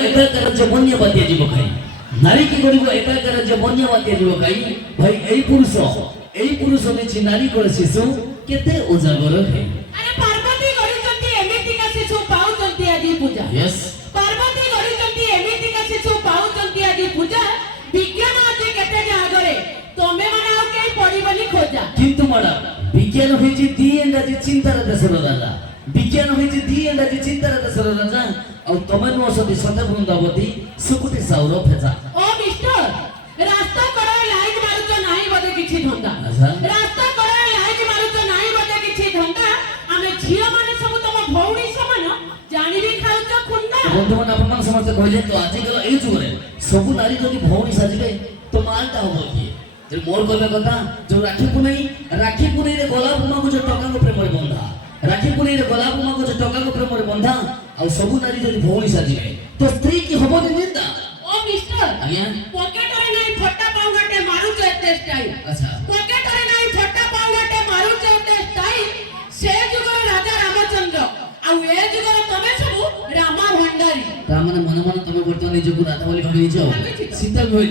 एकाकार राज्य बन्य बातिया जीव खाई नारी की गरीब एकाकार राज्य बन्य बातिया जीव खाई भाई एई पुरुष नेछि नारी को शिशु केते उजागर है। अरे पार्वती गरिचंती एमिति का शिशु पाउचंती आदि पूजा। यस पार्वती गरिचंती एमिति का शिशु पाउचंती आदि पूजा विज्ञान आदि केते जागरे तमे माने के पडिबनी खोजा। किंतु माडा विज्ञान होइछि दी एंडाजी चिंतार देशर राजा विज्ञान होइछि दी एंडाजी चिंतार देशर राजा और तमे नो सती सत वृंदावती सुकुटी साउर फेजा। ओ मिस्टर रास्ता कड़े लाइट मारुच नाही बदे किछि धंदा। अच्छा रास्ता कड़े लाइट मारुच नाही बदे किछि धंदा आमे झियो माने सब तम भौणी समान जानि भी खाउच खुंदा। बंधु मान अपन मान समस्त कहले तो आज कल ए जुग रे सब नारी जदी भौणी साजिबे तो मालटा होबो की ते मोर कहले कथा जो राखी पुनई रे गोलाप मा को जो टका को प्रेम रे बंधा राखी पुनई रे गोलाप मा को जो टका को प्रेम रे बंधा और सब नारी जदी भौणी साजिबे तो स्त्री की होबो निंदा। ओ मिस्टर आज्ञा पॉकेट रे नाही फट्टा पाउगाटे मारुच एते स्टाइल। अच्छा पॉकेट रे नाही फट्टा पाउगाटे मारुच एते स्टाइल से जुगर राजा रामचंद्र आ ए जुगर तमे सब रामा भंडारी ता माने मन मन तमे वर्तमान निज को राधा बोली भाबी जाओ सीता भी होई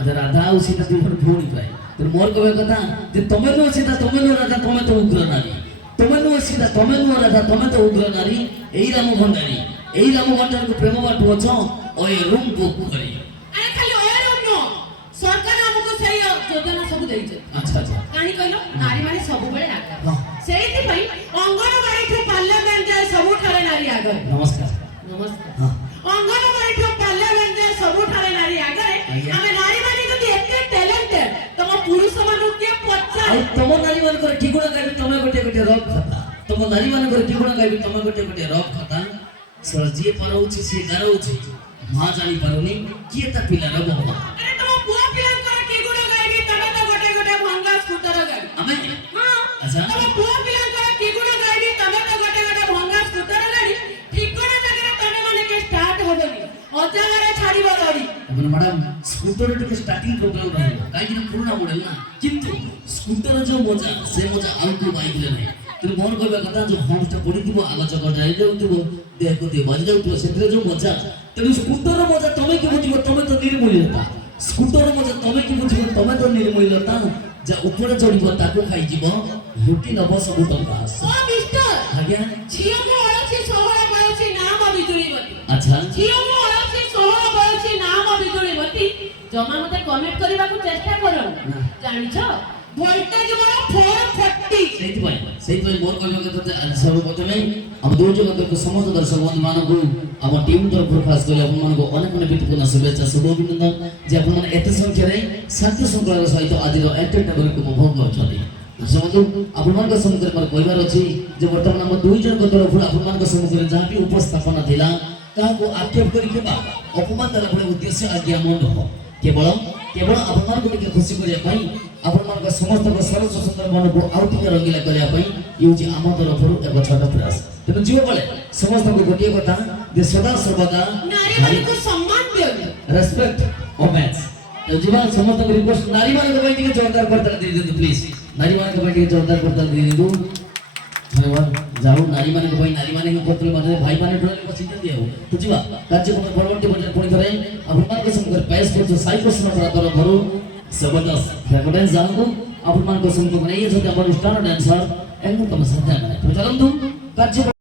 अच्छा राधा और सीता दुई जन भौणी प्राय तो मोर कहबे कथा जे तमे नो सीता तमे नो राधा तमे तो उग्र नारी तमे नो सीता तमे नो राधा तमे तो उग्र नारी एई राम भंडारी को प्रेम बाटू अछो ओए रूम को करी। अरे खाली ओए रूम नो सरकार हमको सही योजना सब देई छै। अच्छा अच्छा कानी कहलो नारी माने सब बेले आगा हां सेहिति पई अंगनवाड़ी ठो पार्लियामेंट जाय सब ठारे नारी आगा। नमस्कार हां अंगनवाड़ी ठो पार्लियामेंट जाय सब ठारे नारी आगा हमें नारी माने जदी एते टैलेंटेड तम पुरुष मानु के पच्चा आई तम नारी मान कर ठिकुणा गाबी तमे गोटे रॉक खाता तम नारी मान कर ठिकुणा गाबी तमे गोटे रॉक खाता सर जे परउछि से करउछि मां जानी परउनी किए ता पिला रे बाबा। अरे तम पुआ पिला कर के गुण गाबी तमे तो गोटे भंगा स्कूटर गाबी हमें हां अच्छा तम पुआ पिला कर के गुण गाबी तमे तो गोटे भंगा स्कूटर गाड़ी ठिकुणा जगह तमे माने के स्टार्ट होबनी अजागारे छाड़ीबो गाड़ी अपन मैडम स्कूटर टिके स्टार्टिंग प्रोग्राम रहलो काई कि पुराना मॉडल ना किंतु स्कूटर जो मजा से मजा आउटो बाइक ले नहीं तो मोर कहबा कथा जो हॉर्नटा पड़ी दिबो आवाज कर जाउतबो देखो दे बज जाउतबो सेतरे जो मजा तेनु स्कूटर मजा तमे कि बुझिबो तमे तो निर्मूल्यता स्कूटर मजा तमे कि बुझिबो तमे तो निर्मूल्यता जा ऊपर चढ़िबो ताको खाइ जिवो लुटी नबो सब टंका ओ मिस्टर आज्ञा झियो को अलसी सोहरा बयसी नाम बिजुलीवती। अच्छा झियो को अलसी सोहरा बयसी नाम बिजुलीवती जमा मते कमेंट करबा को चेष्टा करो जानिछो वोल्टेज मोर 440 सेति मोर कहबा कथा सर्वप्रथमे हम दोज जगत को समस्त दर्शक बंधु मानको हम टीम तरफ खास कर अपन मानको अनेक अनेक बीतपूर्ण शुभेच्छा शुभ अभिनंदन जे अपन माने एते संख्या रे शांति शृंखला सहित आज रो एंटरटेनमेंट को उपभोग करछथि। समझो अपन मान को सम्मुख पर कहबार अछि जे वर्तमान हम दुई जन को तरफ अपन मान को सम्मुख रे जहाँ भी उपस्थापन थिला ता को आक्षेप करि के बा अपमान दला पर उद्देश्य आज्ञा मन हो केवल अपन मान को टिके खुशी करिया पई अपन मान को समस्त को सर्व सुंदर मन को आउ टिके रंगीला करिया पई युजी आम तरफरु एक छोटा प्रयास तेनु जीव बळे समस्त को गोटिए कथा जे सदा सर्वदा नारी को सम्मान दियो रेस्पेक्ट ओमेन्स तो जीवन समस्त को रिक्वेस्ट नारी मान को टिके जोरदार करता दे दे प्लीज नारी मान को टिके जोरदार करता दे दे धन्यवाद जाऊ नारी मान को नारी मान को पत्र माने भाई मान ढोल को चिंता दियो तो जीवा कार्यक्रम परवर्ती बजे पुणी थरे अपन मान को संकर पेश करतो साई कृष्ण बराबर भरो जबरदस्त रेकॉर्डेंस जाऊ अपन मान को संकर नहीं है जो हमर स्टार डांसर एंड तम सदा तो चलम तुम कार्य